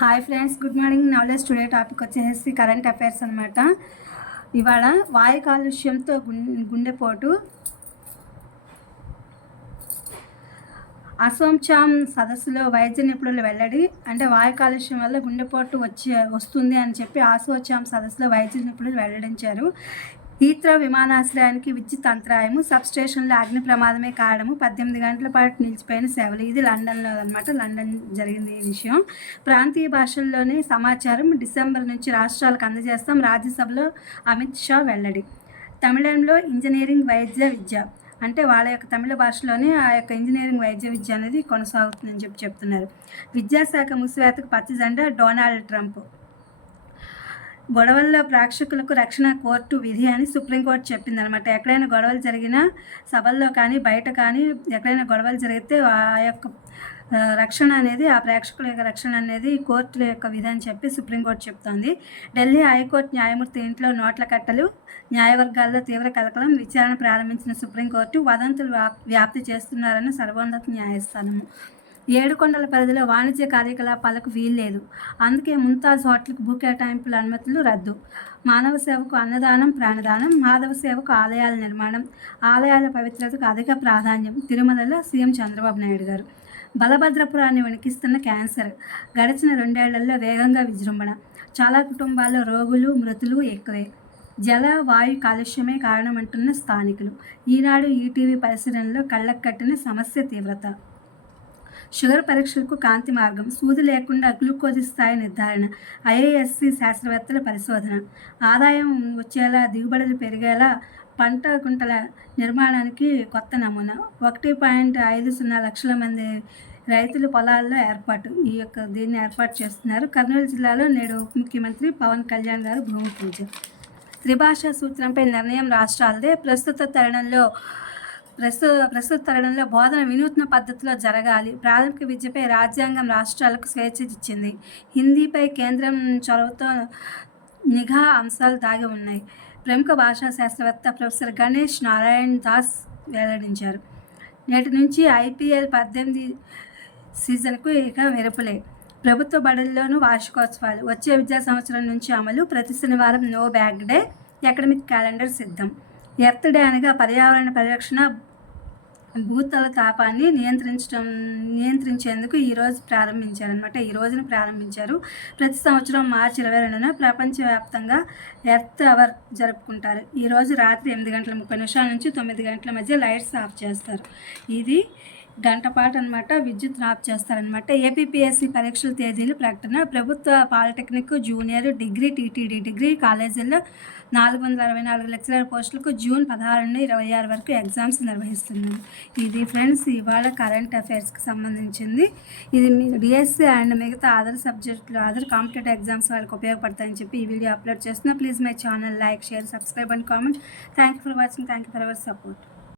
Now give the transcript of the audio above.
Hi friends, good morning. Knowledge today topic వచ్చేసి current affairs అనమాట. ఇవాళ వాయు కాలుష్యంతో గుండెపోటు. అసోంచామ్ సదస్సులో వైద్య నిపుణులు వెల్లడి. అంటే వాయు కాలుష్యం వల్ల గుండెపోటు వస్తుంది అని చెప్పి అసోచామ్ సదస్సులో వైద్య నిపుణులు వెల్లడించారు. హీత్రో విమానాశ్రయానికి విద్యుత్ అంతరాయము, సబ్స్టేషన్లో అగ్ని ప్రమాదమే కారణము, 18 గంటల పాటు నిలిచిపోయిన సేవలు. ఇది లండన్లో అనమాట. లండన్ జరిగింది ఈ విషయం. ప్రాంతీయ భాషల్లోనే సమాచారం డిసెంబర్ నుంచి రాష్ట్రాలకు అందజేస్తాం, రాజ్యసభలో అమిత్ షా వెల్లడి. తమిళంలో ఇంజనీరింగ్ వైద్య విద్య, అంటే వాళ్ళ యొక్క తమిళ భాషలోనే ఆ యొక్క ఇంజనీరింగ్ వైద్య విద్య అనేది కొనసాగుతుందని చెప్తున్నారు. విద్యాశాఖ మూసివేతకు పచ్చజెండా డొనాల్డ్ ట్రంప్. గొడవల్లో ప్రేక్షకులకు రక్షణ కోర్టు విధి అని సుప్రీంకోర్టు చెప్పిందనమాట. ఎక్కడైనా గొడవలు జరిగినా సభల్లో కానీ బయట కానీ ఎక్కడైనా గొడవలు జరిగితే ఆ యొక్క రక్షణ అనేది, ఆ ప్రేక్షకుల యొక్క రక్షణ అనేది కోర్టుల యొక్క విధి అని చెప్పి సుప్రీంకోర్టు చెప్తోంది. ఢిల్లీ హైకోర్టు న్యాయమూర్తి ఇంట్లో నోట్ల కట్టలు, న్యాయవర్గాల్లో తీవ్ర కలకలం, విచారణ ప్రారంభించిన సుప్రీంకోర్టు. వదంతులు వ్యాప్తి చేస్తున్నారన్న సర్వోన్నత న్యాయస్థానము. ఏడుకొండల పరిధిలో వాణిజ్య కార్యకలాపాలకు వీల్లేదు, అందుకే ముంతాజ్ హోటల్కు భూ కేటాయింపుల అనుమతులు రద్దు. మానవ సేవకు అన్నదానం ప్రాణదానం, మాధవ సేవకు ఆలయాల నిర్మాణం, ఆలయాల పవిత్రతకు అధిక ప్రాధాన్యం. తిరుమలలో సీఎం చంద్రబాబు నాయుడు గారు. బలభద్రపురాన్ని వణికిస్తున్న క్యాన్సర్, గడిచిన 2 ఏళ్లలో వేగంగా విజృంభణ. చాలా కుటుంబాల్లో రోగులు మృతులు ఎక్కువే. జల వాయు కాలుష్యమే కారణమంటున్న స్థానికులు. ఈనాడు ఈటీవీ పరిశీలనలో కళ్ళకు కట్టిన సమస్య తీవ్రత. షుగర్ పరీక్షలకు కాంతి మార్గం, సూది లేకుండా గ్లూకోజ్ స్థాయి నిర్ధారణ. ఐఏఎస్సి శాస్త్రవేత్తల పరిశోధన. ఆదాయం వచ్చేలా, దిగుబడులు పెరిగేలా పంట గుంటల నిర్మాణానికి కొత్త నమూనా. 1.50 లక్షల మంది రైతులు పొలాల్లో ఏర్పాటు. దీన్ని ఏర్పాటు చేస్తున్నారు. కర్నూలు జిల్లాలో నేడు ఉప ముఖ్యమంత్రి పవన్ కళ్యాణ్ గారు భూమి పూజ. త్రిభాషా సూత్రంపై నిర్ణయం రాష్ట్రాలదే. ప్రస్తుత తరుణంలో బోధన వినూత్న పద్ధతిలో జరగాలి. ప్రాథమిక విద్యపై రాజ్యాంగం రాష్ట్రాలకు స్వేచ్ఛ ఇచ్చింది. హిందీపై కేంద్రం చొరవతో నిఘా అంశాలు దాగి ఉన్నాయి. ప్రముఖ భాషా శాస్త్రవేత్త ప్రొఫెసర్ గణేష్ నారాయణ్ దాస్ వెల్లడించారు. నేటి నుంచి IPL 18 సీజన్కు ఇక మెరుపులే. ప్రభుత్వ బడుల్లోనూ వార్షికోత్సవాలు. వచ్చే విద్యా సంవత్సరం నుంచి అమలు. ప్రతి శనివారం no bag day. Academic calendar సిద్ధం. ఎర్త్ డే అనగా పర్యావరణ పరిరక్షణ, భూతల తాపాన్ని నియంత్రించేందుకు ఈ రోజున ప్రారంభించారు. ప్రతి సంవత్సరం మార్చి 22న ప్రపంచవ్యాప్తంగా ఎర్త్ అవర్ జరుపుకుంటారు. ఈ రోజు రాత్రి 8:30 నుంచి 9 గంటల మధ్య లైట్స్ ఆఫ్ చేస్తారు. ఇది గంట పాటు అనమాట. విద్యుత్ ఆఫ్ చేస్తారనమాట. ఏపీపీఎస్సీ పరీక్షల తేదీలు ప్రకటన. ప్రభుత్వ polytechnic, junior degree, TTD degree కాలేజీల్లో 464 లెక్చరర్ పోస్టులకు జూన్ 16 నుండి 26 వరకు ఎగ్జామ్స్ నిర్వహిస్తున్నారు. ఇది ఫ్రెండ్స్ ఇవాళ కరెంట్ అఫైర్స్కి సంబంధించింది. ఇది మీ డిఎస్సీ అండ్ మిగతా అదర్ సబ్జెక్టులు, అదర్ కాంపిటేటివ్ ఎగ్జామ్స్ వాళ్ళకి ఉపయోగపడతాయని చెప్పి ఈ వీడియో అప్లోడ్ చేస్తున్నా. Please my channel like, share, subscribe and comment. Thank you for watching. Thank you for our support.